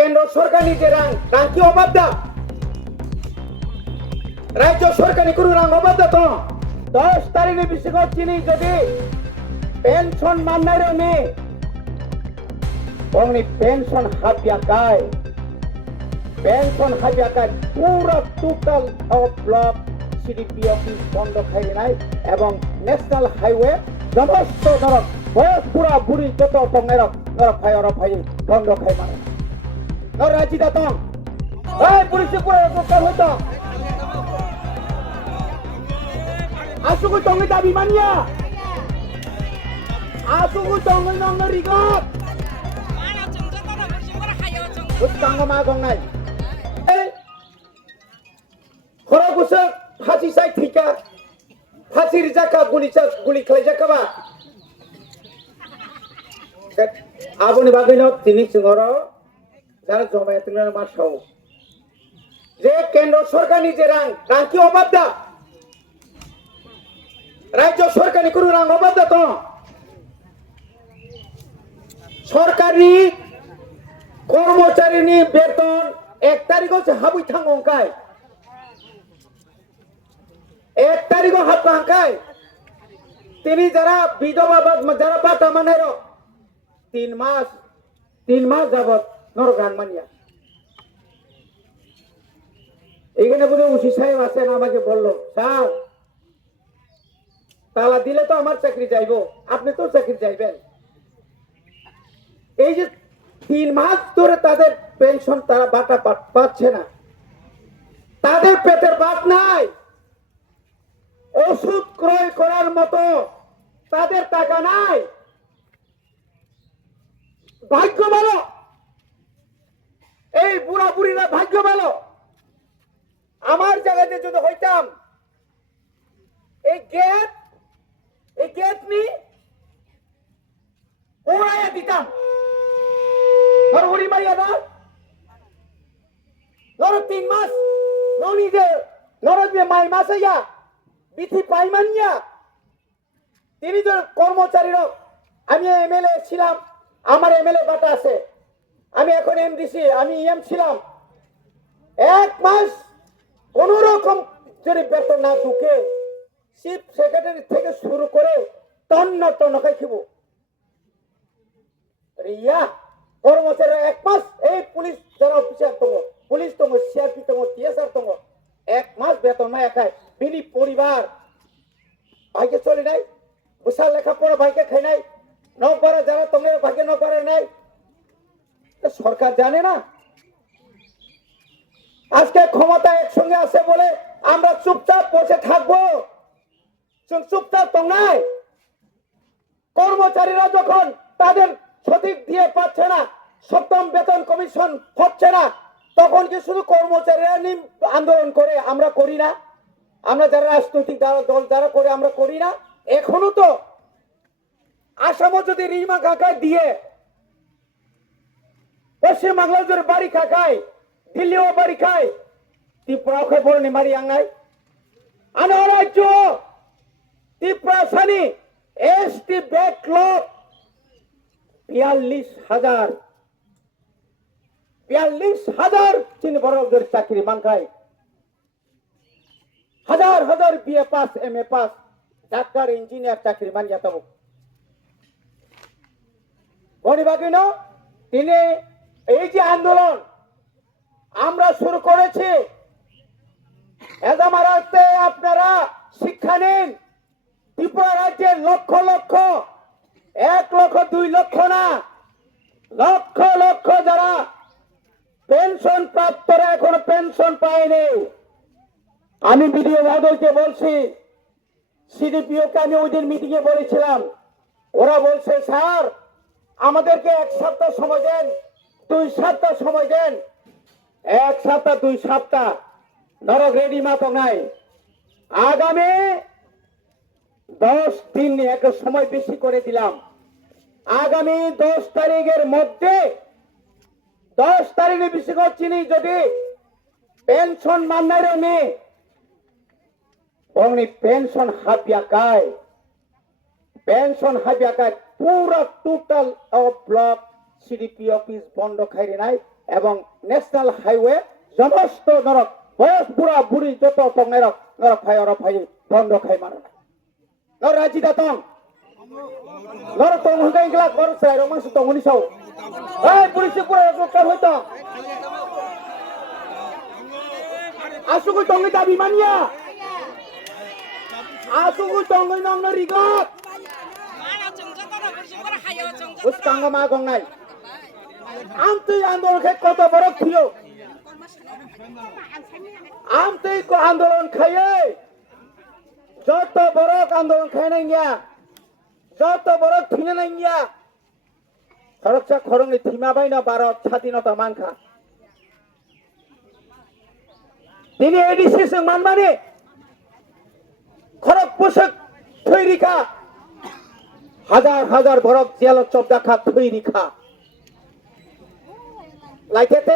কেন্দ্র সরকার নিজে রাং কি অবাধ দা রাজ্য সরকারি কোনো রাং অবাধ দা তো 10 তারিখে বিশেষ চিনি যদি পেনশন মান্নারে নে অনলি পেনশন হাবিয়াকায় পুরা total of block CDP office বন্ধ খাই নাই এবং ন্যাশনাল হাইওয়ে সমস্ত নরক বয়স পুরা বুড়ি যত টঙ্গেরক নরক ভাই বন্ধ খাই মানে নর রাজিদা তং এই পুলিশে পুরা উপকার হতো আসুকু টঙ্গে দাবি মানিয়া আসুকু টঙ্গে নঙ্গ রিগত উৎসাঙ্গ মা গঙ্গাই খরগুসে ফাঁসি চাই ঠিকা ফাঁসির জাকা গুলি খেলাই জাকাবা আবনি বাগৈন তিনি সিংহর যারা জমায়েত মাসাও যে কেন্দ্র সরকার নিজে রাং কি অবাধ দা রাজ্য সরকারি কোনো রাং অবাধ দা তো সরকারি কর্মচারী বেতন 1 তারিখ হচ্ছে হাবুই থাঙ্গায় 1 তারিখ হাত ভাঙায় তিনি যারা বিধবা যারা বাটা মানের 3 মাস যাবত নরগান মানিয়া এখানে বুঝে উসি সাহেব আছেন আমাকে বললো স্যার তালা দিলে তো আমার চাকরি যাইব আপনি তো চাকরি যাইবেন এই যে 3 মাস ধরে তাদের পেনশন তারা বাটা পাচ্ছে না তাদের পেটের ভাত নাই ওষুধ ক্রয় করার মতো তাদের টাকা নাই ভাগ্য ভালো এই বুড়া বুড়িরা ভাগ্য ভালো আমার জায়গাতে যদি হইতাম এই গেট নি ওড়াইয়া দিতাম আর উড়ি মারিয়া না নর 3 মাস ননি যে নরদ মাই মাস ইয়া বিথি পাইমানিয়া তিনি যে কর্মচারীরা আমি এমএলএ ছিলাম আমার এমএলএ বাটা আছে আমি এখন এমডিসি আমি ইএম ছিলাম 1 মাস কোন রকম যদি বেতন না ঢুকে চিফ সেক্রেটারি থেকে শুরু করে তন্ন খাইব রিয়া কর্মচারী 1 মাস এই পুলিশ যারা অফিসার পুলিশ সিআরপি টিএসআর 1 মাস বেতন মায়া খায় বিনি পরিবার ভাইকে চলে নাই বিশাল লেখাপড়া ভাইকে খাই নাই নকবারা যারা তোমার ভাগ্যে নকবারা নাই সরকার জানে না আজকে ক্ষমতা একসঙ্গে আছে বলে আমরা চুপচাপ বসে থাকবো চুপচাপ তো নাই কর্মচারীরা যখন তাদের সঠিক দিয়ে পাচ্ছে না 7ম বেতন কমিশন হচ্ছে না তখন কি শুধু কর্মচারীরা আন্দোলন করে আমরা করি না আমরা যারা রাজনৈতিক দল যারা করে আমরা করি না এখনো তো আসামও যদি রিমা কাকায় দিয়ে পশ্চিম বাংলার যদি বাড়ি খায় দিল্লিও বাড়ি খায় ত্রিপুরা খায় বড় নিমারি আঙ্গাই আনো রাজ্য ত্রিপুরা সানি এসটি ব্যাকলগ 42,000 চিন বড়দের চাকরি মানখায় হাজার BA pass MA pass doctor engineer চাকরি মান যাতাম গণিবাগিন তিনি এই যে আন্দোলন আমরা শুরু করেছি এজামারাতে আপনারা শিক্ষা নিন ত্রিপুরা রাজ্যের লক্ষ 1 লক্ষ 2 লক্ষ না লক্ষ যারা পেনশন প্রাপ্তরা এখনো পেনশন পায়নি আমি বিডিও মহোদয়কে বলছি সিডিপিওকে আমি ওই দিন মিটিং এ বলেছিলাম ওরা বলছে স্যার আমাদেরকে 1 সপ্তাহ সময় দেন 2 সপ্তাহ সময় দেন 1 সপ্তাহ 2 সপ্তাহ নরক রেডি মাতো নাই আগামী 10 দিন একটা সময় বেশি করে দিলাম আগামী 10 তারিখের মধ্যে 10 তারিখে বেশি করছিনি যদি পেনশন মান্নারে নে অনলি পেনশন হাবিয়াকায় পুরা total of block CDP office বন্ধ খাই নাই এবং ন্যাশনাল হাইওয়ে সমস্ত নরক বয়স বুড়া বুড়ি যত তং নরক নরক ফাই অরক ফাই বন্ধ খাই মানো নর রাজি দাতং নর তং হঙ্গাই গ্লা কর সাই রমাংস তং হনি সাও এই পুলিশ পুরা রকম হইতো আসুগু তংনি দাবি মানিয়া আসুগু তংনি নং রিগত উস কাঙ্গ মা গংনাই আমতই আন্দোলন খাই কত বড় থিও আমতই কো আন্দোলন খাইয়ে যত বড় আন্দোলন খাই নাই গিয়া যত বড় থিনে নাই গিয়া খরচা খরংনি থিমা বাইনা ভারত স্বাধীনতা মানখা তিনি এডিসি সং মানমানে খরক পোশাক থৈরিখা হাজার হাজার বরক জেল চবদাখা থৈরিখা লাইকেতে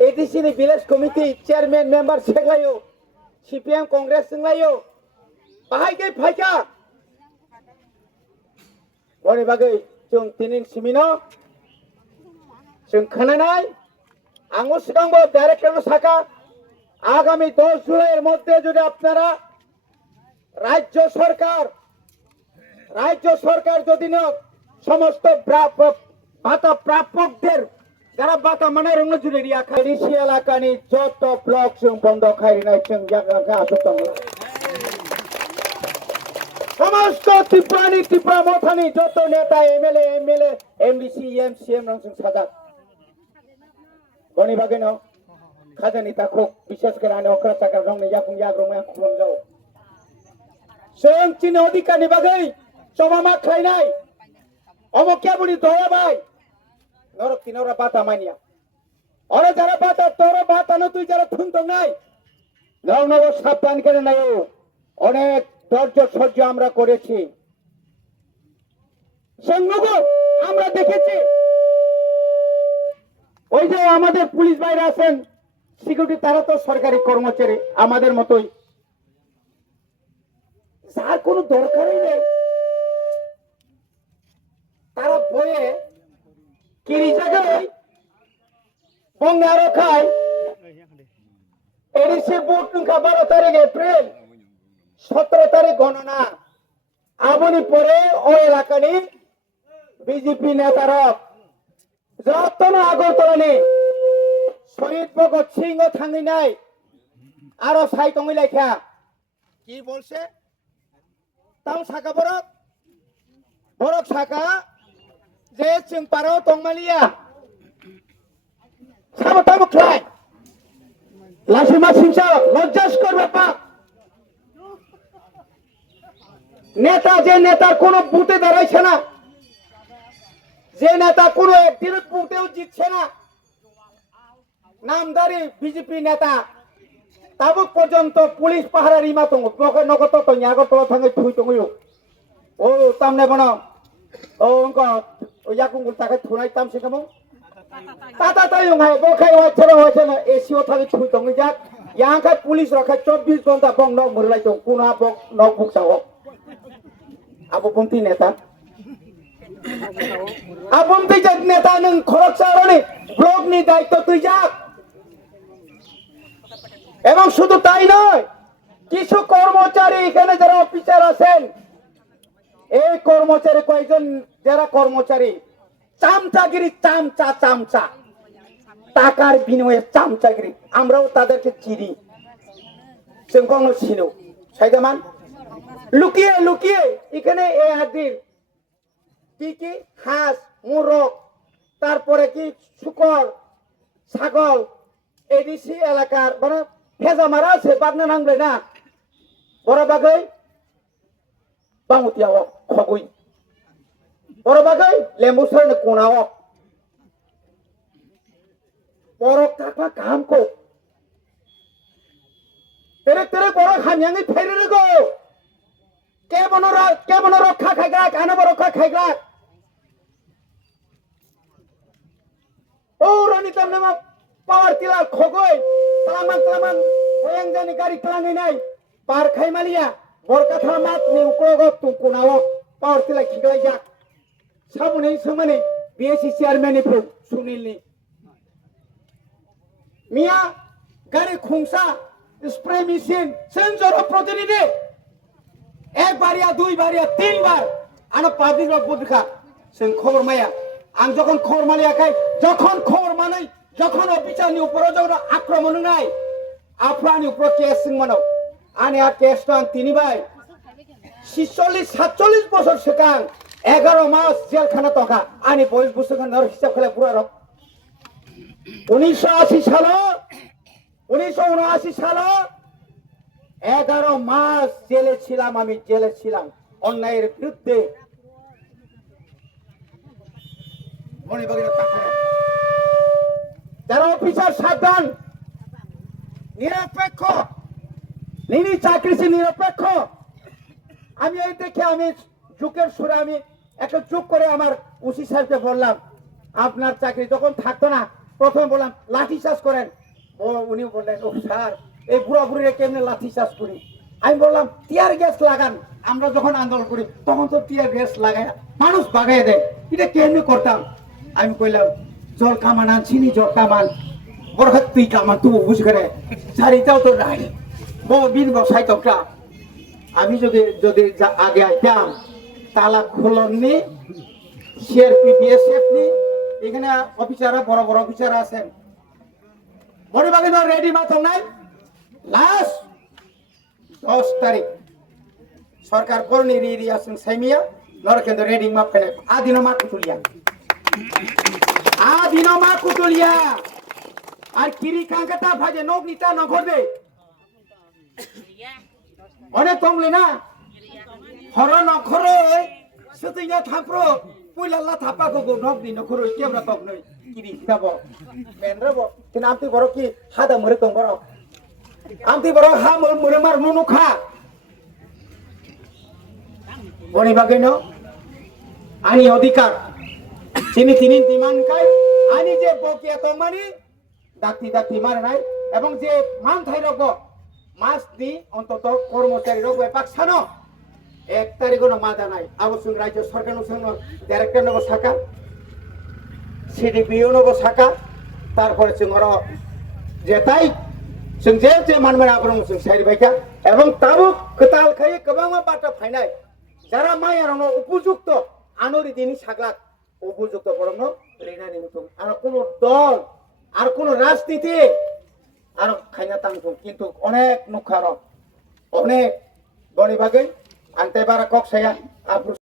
এডিসি नि ভিলেজ কমিটি চেয়ারম্যান মেম্বার সেগলাयो সিপিএম কংগ্রেস संलायो बाहायगे फायका बनि बागै जों दिनै सिमिनो जों खोनानाय आंगो सिगांबो डाइरेक्टर साका आगामी 10 जुलाइয়ের মধ্যে যদি আপনারা রাজ্য সরকার যদি না সমস্ত ভাতা প্রাপকদের যারা ভাতা মানে রঙ জুড়ে রিয়া খাইছি এলাকানি যত ব্লক जों বন্ধ খাইনাই जों জায়গা আসতং সমস্ত ত্রিপুরা মথানি যত নেতা এমএলএ এমডিসি এমসিএম রং जों সাজা বনি বাগে ন খাজানি তাকো বিশেষ করে আনে অকরা টাকা রং ने याकुं याग्रमया खुलम जाओ जों चिन अधिकारनि बागै सभामा खाइनाय অমকিয়াবুনি দয়া ভাই নরক তিনরা বাতা মানিয়া ওরা যারা বাতা তোরা বাতা না তুই যারা থুনতো নাই নব সাবধান করে নাই অনেক ধৈর্য সহ্য আমরা করেছি সঙ্গগো আমরা দেখেছি ওই যে আমাদের পুলিশ ভাইরা আছেন সিকিউরিটি তারা তো সরকারি কর্মচারী আমাদের মতোই যার কোনো দরকারই নেই তারা বয়ে কিরি জায়গায় বঙ্গারো খায় এডিসি বুট 12 তারিখ এপ্রিল 17 তারিখ গণনা আবনি পরে ওই এলাকানি বিজেপি নেতারা যতন আগরতলানি শহীদ ভগৎ সিংহ থাঙ্গি নাই আরো সাইতঙ্গি লেখা কি বলছে তাও সাকা বরক সাকা যে जों পারো তংমালিয়া সাবতাবো খাই লাসিমা সিংসা লজ্জাস করবে পা নেতা যে নেতা কোনো বুথে দাঁড়াইছে না যে নেতা কোনো একদিন বুথেও জিতছে না নামদারি বিজেপি নেতা তাবুক পর্যন্ত পুলিশ পাহারা রিমা দङ নগত তো আগরতলা থাঙ্গে থুই দङयो ও তামনে বনো ও অঙ্ক ও ইয়াকুঙ্গুল তাকে থুনাই তামছে কেমন তাতা তাই হাই বখাই হয়েছে না এসিও থাকি থুই দङ যাক ইয়াংখাই পুলিশ রাখাই 24 ঘন্টা বং নক মরলাই দङ কোনা বক নক বুকসাও আবু পন্থী নেতা আপন্থী যে নেতা নং খরকসারনি ব্লকনি দায়িত্ব তুই যাক এবং শুধু তাই নয় কিছু কর্মচারী এখানে যারা অফিসার আছেন এই কর্মচারী কয়েকজন যারা কর্মচারী চামচাগিরি চামচা টাকার বিনিময়ে চামচাগিরি আমরাও তাদেরকে চিনি जों কখনো ছিল সাইদামান লুকিয়ে এখানে এই হাদির কি হাঁস মোরগ তারপরে কি শুকর ছাগল এডিসি এলাকার মানে ফেজা মারা আছে বাগনা নাংলে না বড় বাগৈ বামুতিয়াও খগুই বড় বাগৈ লেম্বুসর কোনাও বড় টাকা কামকো তেরে বড় খামিয়াঙ্গি ফেরে গো কেমন রক্ষা খাইগ্রা কানব রক্ষা খাইগ্রা ও রানী তামনামা পাওয়ার টিলার খগই তালামান বয়াং জানি গাড়ি ক্লাঙ্গি নাই পার খাইমালিয়া বরকাথা মাত নি উকলগ তুকুনাও পাওয়ার টিলা খিগলাই যা সাবুনি সমানে বিএসসি চেয়ারম্যান সুনীলনি মিয়া গাড়ি খুংসা স্প্রে মেশিন সেন্সর প্রতিনিধি একবার ইয়া দুইবার ইয়া তিনবার আনো পাবলিক রক বুদখা जों खबर माया आं যখন খবর মালিয়াখাই যখন খবর মানাই যখন অফিসারनि উপরে যখন আক্রমণ নাই আপনাनि উপরে কেস মানো আনি আর কেসটা আं তিনিবাই 46-47 বছর সিগাं 11 মাস জেলখানা তখা আনি বয়স বুঝখান হিসাব খেলে পুরা রক 1980 সালে 11 মাস জেলে ছিলাম আমি জেলে ছিলাম অন্যায়ের বিরুদ্ধে যারা অফিসার সাবধান নিরপেক্ষ নিনি চাকরি নিরপেক্ষ আমি এই দেখে আমি যুগের সুরে আমি একটা চুপ করে আমার ওসি সাহেবকে বললাম আপনার চাকরি যখন থাকতো না প্রথমে বললাম লাঠি চাষ করেন উনি বললেন ও স্যার এই বুড়া বুড়িরা কেমনে লাঠি চাষ করি আমি বললাম টিয়ার গ্যাস লাগান আমরা যখন আন্দোলন করি তখন তো টিয়ার গ্যাস লাগায় মানুষ বাগাই দেয় এটা কেমনি করতাম আমি কইলাম জল কামান আনছিনি জল কামান বড় তুই কামান তুই বুঝ করে সারিটাও তো নাই বিন বসাই তোকা আমি যদি যদি আগে আইতাম তালা খোলননি সিআরপি বিএসএফ নি এখানে অফিসাররা বড় বড় অফিসার আছেন বড় বাগানো রেডি মাথম নাই লাস্ট 10 তারিখ সরকার করনি রি আসুন সাইমিয়া লড়কেন্দ্র রেডি মাপ করে আদিনো মা কুতুলিয়া আর কিরি কাঙ্কাটা ভাজে নখ নিতা নখর দে অনেক কমলে না হর নখরে সুতিনা থাপ্রো পুইলাল্লা থাপা গো নখ নি নখর কেমরা তক নই কিরি যাব মেনরব তিন আমতি বড় কি হাদা মরে তং বড় আমতি বড় হা মরে মার নুনুখা বনি বাগেনো আনি অধিকার চিনি তিনি ডিমান্ড খাই আনি যে বকিয়া তমানি ডাক্তি মারে নাই এবং যে মান থাই রগ মাস দি অন্তত কর্মচারী রগ পাকছানো 1 তারিখও মাদা নাই আবসুন রাজ্য সরকার সঙ্গে ডাইরেক্টর নব শাখা সিডিপিও নব শাখা তারপরে जोंर যেতাই जों যে মানবে আবরং जों সাইড বাইকা এবং তাবু কতাল খাই গোबां বাটা ফাইনাই যারা মায়ারন উপযুক্ত আনরি দিনি সাগলা উপযুক্ত বরং রেনানি মতো আর কোন দল আর কোন রাজনীতি আর খাইনা তাংতো কিন্তু অনেক মুখার অনেক বনি বাগে আনতে বারা কক্সায়া